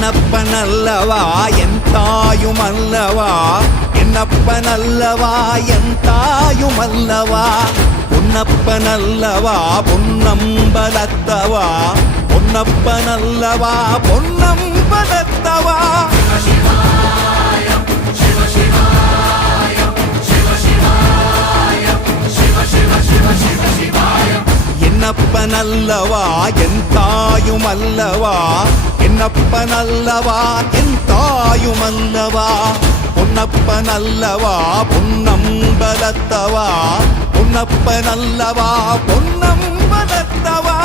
என்னப்பனல்லவா என் தாயுமல்லவா என்னப்பனல்லவா என் தாயுமல்லவா பொன்னப்பனல்லவா பொன்னம்பலத்தவா பொன்னப்பனல்லவா பொன்னம்பலத்தவா என்னப்பனல்லவா என் தாயுமல்லவா என்னப்பனல்லவா என் தாயுமல்லவா பொன்னப்பனல்லவா பொன்னம்பலத்தவா பொன்னப்பனல்லவா பொன்னம்பலத்தவா